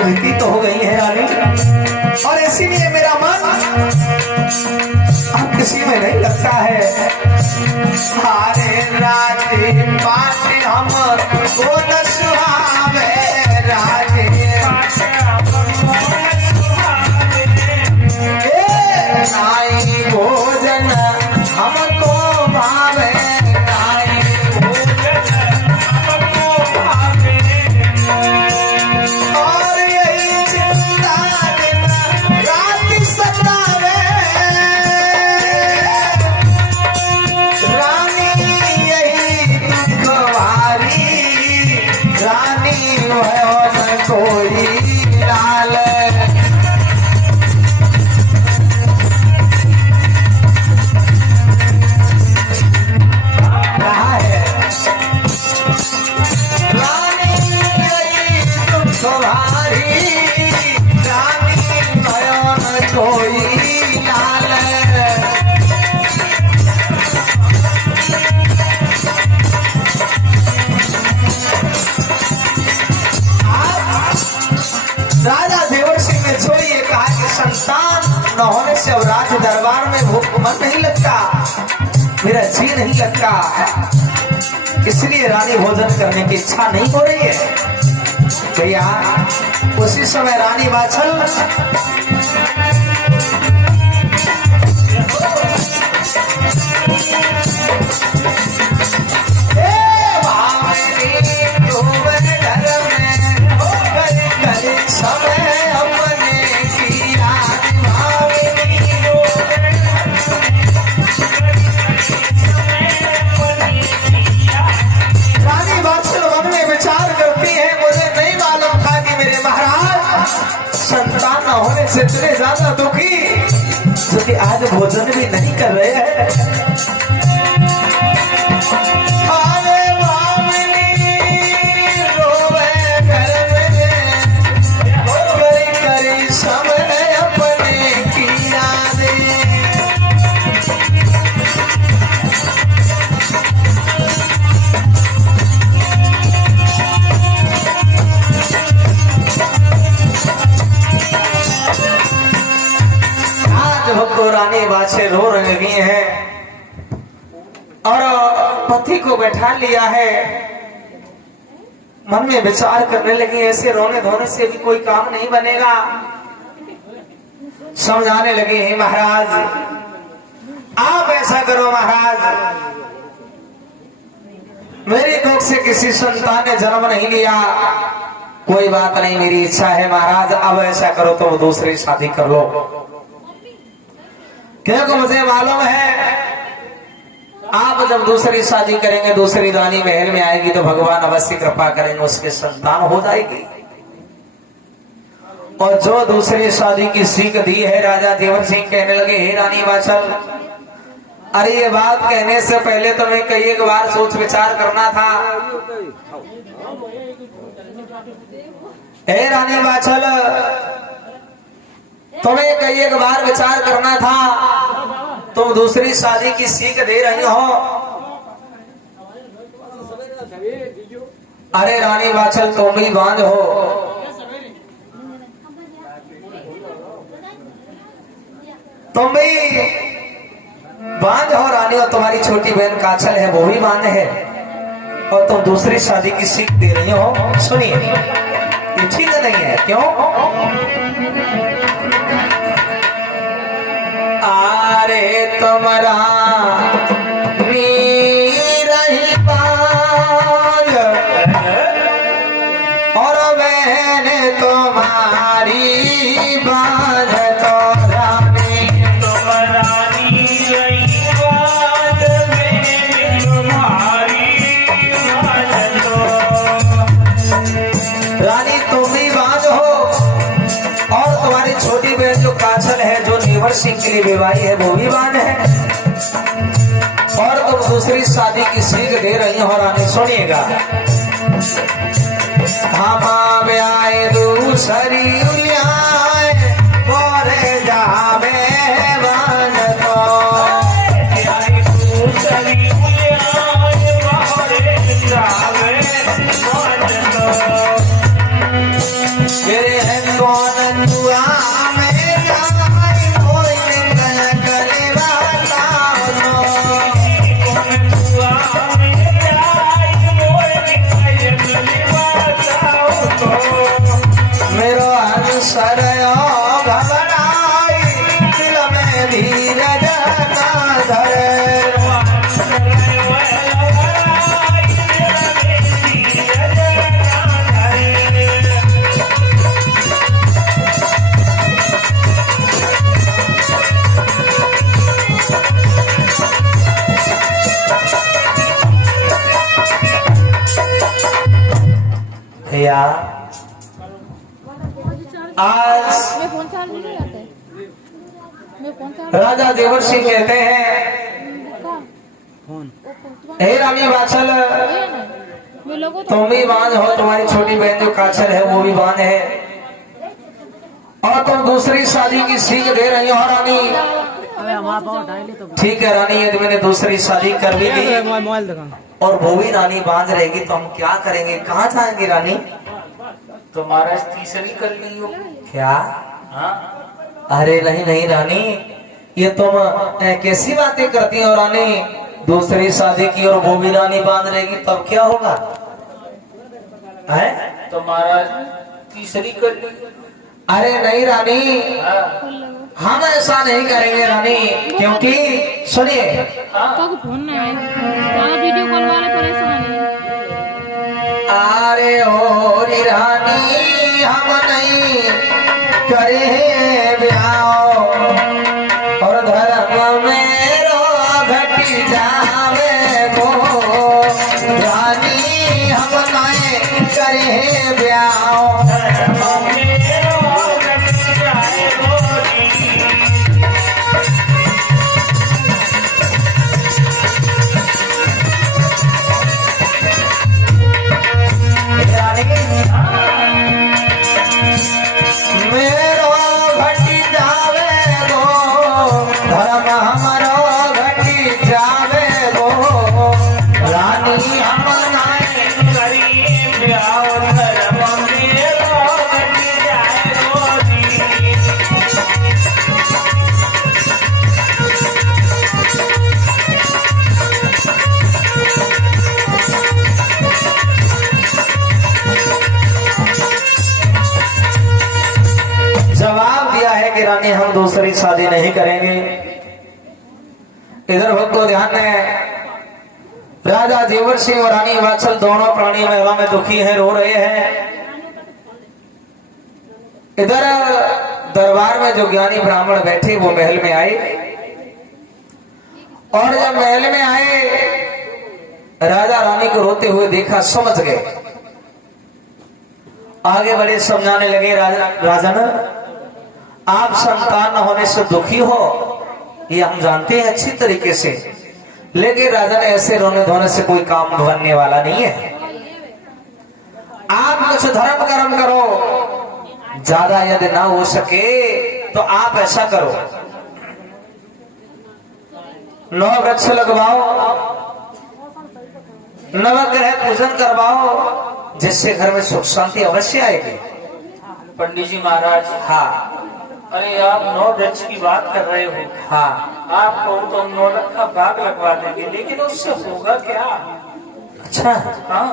से व्यतीत हो गई है रानी, और इसीलिए मेरा मन अब किसी में नहीं लगता है। हारे राधे पाटे हम को न सुहावे, राधे नाई भोजन हमको भावे, नाई भोजन हमको भावे, और यही चिंता दिन रात सतावे, रानी यही दुख वारी, रानी भयो न कोई लाल। राजा देवर सिंह ने जो ये कहा कि संतान न होने से अब राज दरबार में मन नहीं लगता, मेरा जी नहीं लगता, इसलिए रानी भोजन करने की इच्छा नहीं हो रही है। भैया उसी समय रानी बाछल होने से इतने ज्यादा दुखी जो कि आज भोजन भी नहीं कर रहे हैं। रानी बाछे रो रही हैं और पति को बैठा लिया है, मन में विचार करने लगी ऐसे रोने धोने से भी कोई काम नहीं बनेगा। समझाने लगे हैं महाराज आप ऐसा करो, महाराज मेरी कोख से किसी संतान ने जन्म नहीं लिया, कोई बात नहीं, मेरी इच्छा है महाराज अब ऐसा करो तो दूसरी शादी कर लो, क्योंकि मुझे मालूम है आप जब दूसरी शादी करेंगे दूसरी रानी महल में आएगी तो भगवान अवश्य कृपा करेंगे, उसके संतान हो जाएगी। और जो दूसरी शादी की सीख दी है राजा देवर सिंह कहने लगे हे रानी बाछल, अरे ये बात कहने से पहले तुम्हें कई एक बार सोच विचार करना था। हे रानी बाछल तुम्हें कई एक बार विचार करना था, तुम दूसरी शादी की सीख दे रही हो। अरे रानी बाछल तुम भी बांझ हो, तुम भी बांझ हो रानी, और तुम्हारी छोटी बहन काछल है वो भी बांझ है, और तुम दूसरी शादी की सीख दे रही हो। सुनिए ये ठीक नहीं है, क्यों? आरे तुम्हारा रही बाल और बहन तुम्हारी बाल तो रानी तुम्हारी रही बाल, बहन तुम्हारी बाल तो रानी तुम भी बाल हो, और तुम्हारी छोटी बहन जो काछल है जो देवर सिंह के लिए विवाही है वो भी बांझ है, और तुम दूसरी शादी की सीख दे रही हो। रानी सुनिएगा, हम आए दूसरी उलियाए बोरे जावे बांझ तो दूसरी उलियाए बोरे जावे बांझ तो कुआ में जाई कोई न करे बताओ मेरो अनुसर घबराई दिल में धीरज ना धरे भैया आज राजा देवर सिंह कहते हैं हे रानी वाचल तुम भी बांझ हो, तुम्हारी छोटी बहन जो काचल है वो भी बांझ है और तुम दूसरी शादी की सीख दे रही हो रानी। ठीक है रानी, यदि मैंने दूसरी शादी कर भी ली और वो भी रानी बांझ रहेगी तो हम क्या करेंगे, कहाँ जाएंगे रानी? तो महाराज तीसरी कर ली हो क्या? हाँ? अरे नहीं नहीं रानी, ये तुम कैसी बातें करती हो रानी? दूसरी शादी की और वो भी रानी बांध रहेगी तब क्या होगा है? तो महाराज तीसरी कर ली। अरे नहीं रानी, हम ऐसा नहीं करेंगे रानी, क्योंकि सुनिए वीडियो कॉल वाले परेशान है। अरे ओ रानी हम नहीं करे ब्याह और धर्म में घटी जावे गो रानी हम नहीं करे ब्याह रानी हम दूसरी शादी नहीं करेंगे। इधर भक्त को ध्यान है, राजा देवर सिंह और रानी वात्सल दोनों प्राणी महिला में दुखी हैं, रो रहे हैं। इधर दरबार में जो ज्ञानी ब्राह्मण बैठे वो महल में आए और जब महल में आए राजा रानी को रोते हुए देखा, समझ गए, आगे बड़े समझाने लगे। राजन आप संतान न होने से दुखी हो ये हम जानते हैं अच्छी तरीके से, लेकिन राजा ने ऐसे रोने धोने से कोई काम बनने वाला नहीं है। आप कुछ धर्म कर्म करो, ज्यादा यदि ना हो सके तो आप ऐसा करो, 9 वृक्ष लगवाओ, नवग्रह पूजन करवाओ, जिससे घर में सुख शांति अवश्य आएगी। पंडित जी महाराज, हाँ अरे आप 9 वृक्ष की बात कर रहे हो। हाँ आप कहो तो 9 वृक्ष का बाग लगवा देंगे, लेकिन उससे होगा क्या? अच्छा हाँ,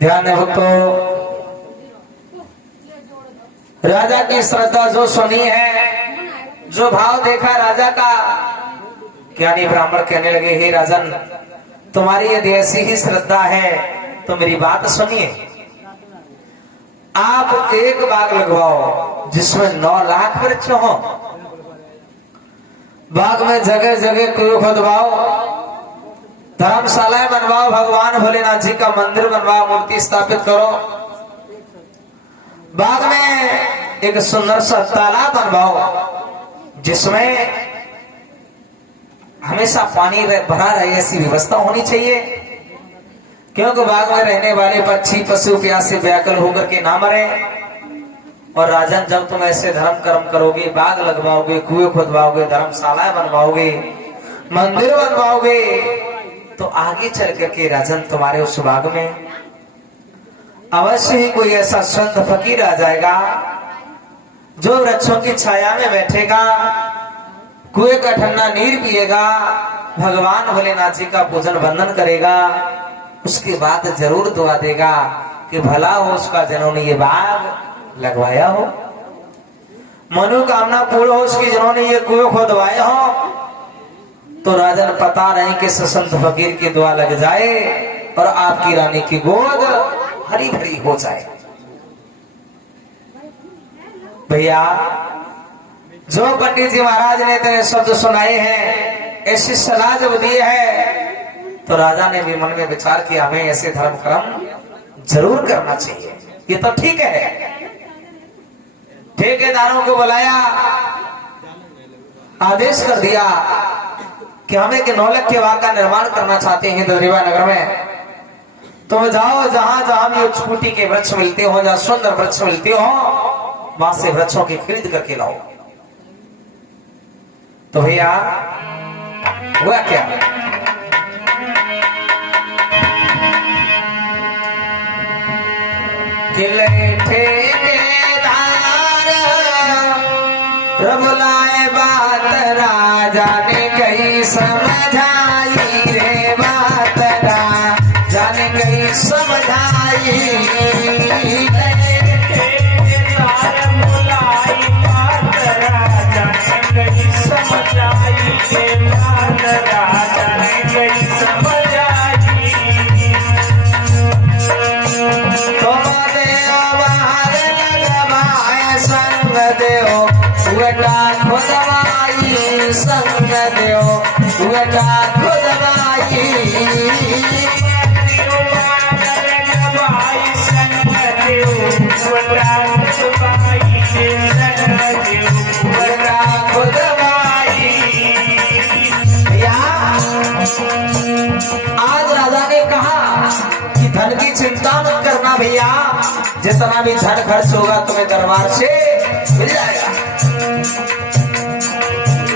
ध्यान है भक्तों, राजा की श्रद्धा जो सुनी है, जो भाव देखा राजा का, ज्ञानी ब्राह्मण कहने लगे, हे राजन तुम्हारी यदि ऐसी ही श्रद्धा है तो मेरी बात सुनिए, आप एक बाग लगवाओ जिसमें 9 लाख वृक्ष हो, बाग में जगह जगह कुएं खोदवाओ, धर्मशालाएं बनवाओ, भगवान भोलेनाथ जी का मंदिर बनवाओ, मूर्ति स्थापित करो, बाग में एक सुंदर सा तालाब बनवाओ जिसमें हमेशा पानी भरा रहे, ऐसी व्यवस्था होनी चाहिए, क्योंकि बाग में रहने वाले पक्षी पशु प्यासे व्याकुल होकर के ना मरे। और राजन जब तुम ऐसे धर्म कर्म करोगे, बाग लगवाओगे, कुएं खोदवाओगे, धर्मशालाएं बनवाओगे, मंदिर बनवाओगे, तो आगे चल करके राजन तुम्हारे उस बाग में अवश्य ही कोई ऐसा संत फकीर आ जाएगा जो वृक्षों की छाया में बैठेगा, कुएं का ठंडा नीर पिएगा, भगवान भोलेनाथ जी का पूजन वंदन करेगा, उसके बाद जरूर दुआ देगा कि भला हो उसका जिन्होंने ये बाग लगवाया हो, मनोकामना पूर्ण हो उसकी जिन्होंने ये कुएं खोदवाए हो। तो राजन पता नहीं कि संत फकीर की दुआ लग जाए और आपकी रानी की गोद हरी भरी हो जाए। भैया, जो पंडित जी महाराज ने तेरे शब्द सुनाए हैं, ऐसी सलाह जब दी है, तो राजा ने भी मन में विचार किया हमें ऐसे धर्म कर्म जरूर करना चाहिए। ये तो ठीक है। ठेकेदारों को बुलाया, आदेश कर दिया कि हमें के 9 लाख के बाग का निर्माण करना चाहते हैं ददरीवा नगर में, तुम जाओ जहां जहां भी छूटी के वृक्ष मिलते हो, जहां सुंदर वृक्ष मिलते हो, वहां से वृक्षों की खरीद करके लाओ। तो भैया हुआ क्या, किले ठेकेदार बुलाए बात राजा ने कही समझाई रे, बात राजा ने कही समझाई। संग देव बेटा खुदवाई, आज राजा ने कहा कि धन की चिंता मत करना भैया, जितना भी धन खर्च होगा तुम्हें दरबार से मिल जाएगा।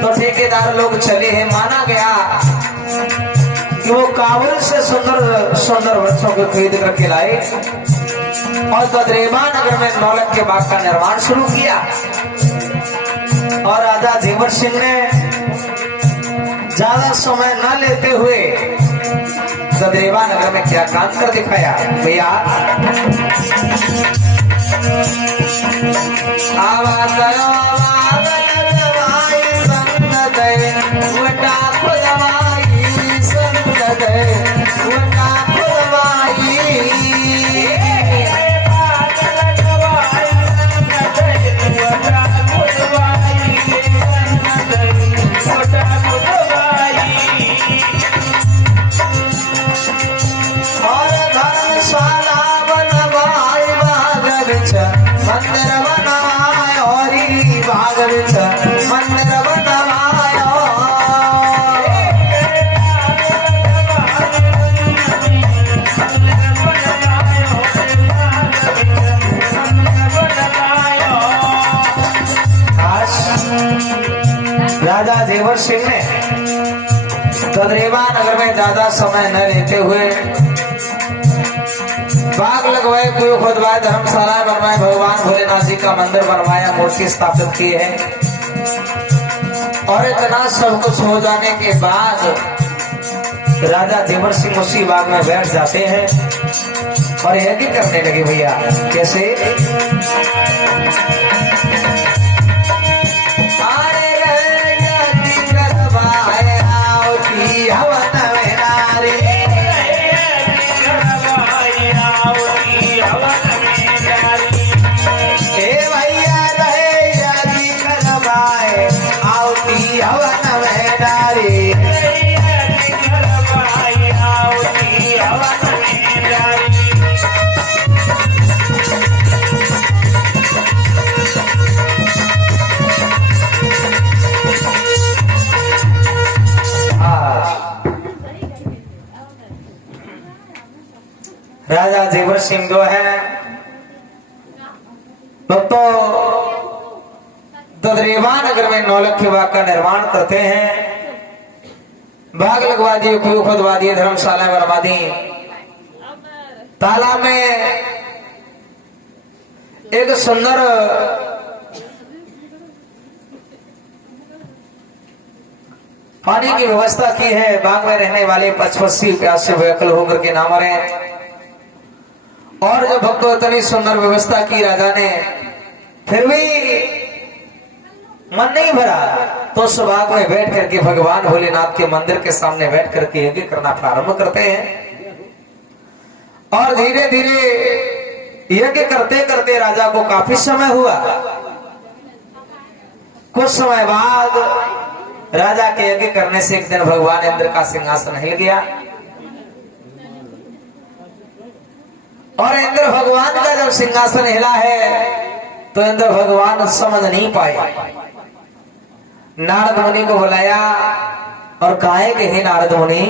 तो ठेकेदार लोग चले हैं, माना गया कि वो काबुल से सुंदर सुंदर वृक्षों को खरीद करके लाए और ददरेवा नगर में 9 लाख के बाग का निर्माण शुरू किया। और राजा देवर सिंह ने ज्यादा समय न लेते हुए ददरेवा नगर में क्या काम कर दिखाया भैया। आवाज मंदिर बनाया और बाग मंदिर बनाया, राजा देवर सिंह ने ददरेवा नगर में ज्यादा समय न लेते हुए बाग लगवाए, कुएं खोदवाए, धर्मशाला बनवाए, भगवान भोलेनाथ जी का मंदिर बनवाया, मूर्ति स्थापित की है। और इतना सब कुछ हो जाने के बाद राजा देवर सिंह उसी बाग में बैठ जाते हैं और यज्ञ करने लगे भैया। कैसे, राजा देवर सिंह जो है तो ददरेवा नगर में 9 लाख के बाग का निर्माण करते हैं। बाग लगवा दिए, कुएं खोदवा दिए, धर्मशाला बनवा दी, तालाब में एक सुंदर पानी की व्यवस्था की है। बाग में रहने वाले पचपसी प्यास से व्याकुल होकर के ना मरे। और जब भक्तों इतनी सुंदर व्यवस्था की राजा ने, फिर भी मन नहीं भरा, तो उस बाग में बैठ करके भगवान भोलेनाथ के मंदिर के सामने बैठ करके यज्ञ करना प्रारंभ करते हैं। और धीरे धीरे यज्ञ करते करते राजा को काफी समय हुआ। कुछ समय बाद राजा के यज्ञ करने से एक दिन भगवान इंद्र का सिंहासन हिल गया। और इंद्र भगवान का जब सिंहासन हिला है तो इंद्र भगवान समझ नहीं पाए। नारद मुनि को बुलाया और कहा कि हे नारद मुनि,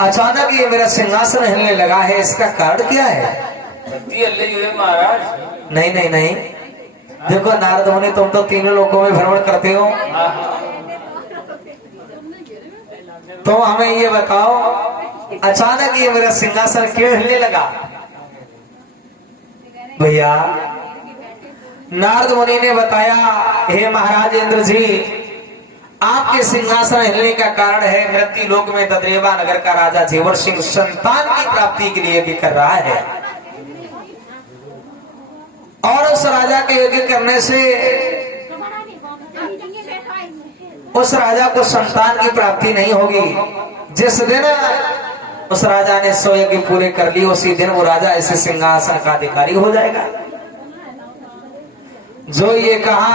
अचानक ये मेरा सिंहासन हिलने लगा है, इसका कारण क्या है? महाराज नहीं नहीं नहीं, देखो नारद मुनि, तुम तो तीनों लोकों में भ्रमण करते हो, तो हमें ये बताओ अचानक ये मेरा सिंहासन क्यों हिलने लगा? भैया नारद मुनि ने बताया, हे महाराज इंद्र जी, आपके सिंहासन हिलने का कारण है मृत्यु लोक में ददरेवा नगर का राजा जेवर सिंह संतान की प्राप्ति के लिए यज्ञ कर रहा है। और उस राजा के यज्ञ करने से उस राजा को संतान की प्राप्ति नहीं होगी। जिस दिन उस राजा ने 100 यज्ञ पूरे कर लिए, उसी दिन वो राजा इस सिंहासन का अधिकारी हो जाएगा। जो ये कहा,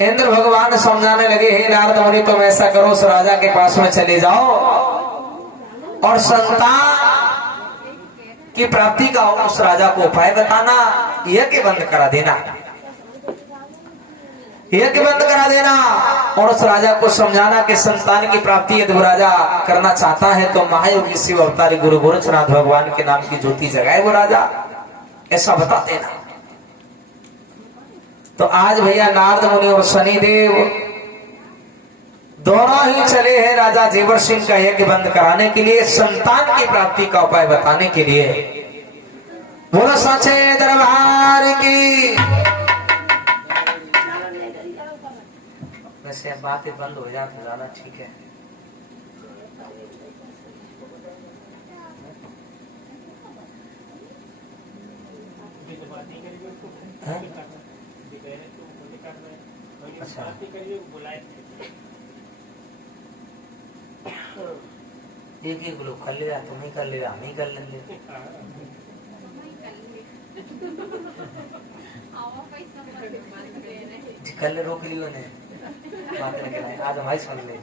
इंद्र भगवान समझाने लगे, हे नारद मुनि, तुम ऐसा करो, उस राजा के पास में चले जाओ और संतान की प्राप्ति का उस राजा को उपाय बताना, यज्ञ बंद करा देना, यज्ञ बंद करा देना। और उस राजा को समझाना कि संतान की प्राप्ति यदि वो राजा करना चाहता है तो महायोगी शिव अवतारी गुरु गोरखनाथ भगवान के नाम की ज्योति जगाए वो राजा, ऐसा बता देना। तो आज भैया नारद मुनि और शनिदेव दोनों ही चले हैं राजा जेवर सिंह का यज्ञ बंद कराने के लिए, संतान की प्राप्ति का उपाय बताने के लिए। बोलो सच्चे दरबार की। वैसे बातें बंद हो जाती ज्यादा ठीक है। अच्छा, एक लोग कर ले, तुम ही कर ले, हम ही कर लेंगे। कर ले, रोक लियो ने बात नहीं, आज हमारी सुन ले।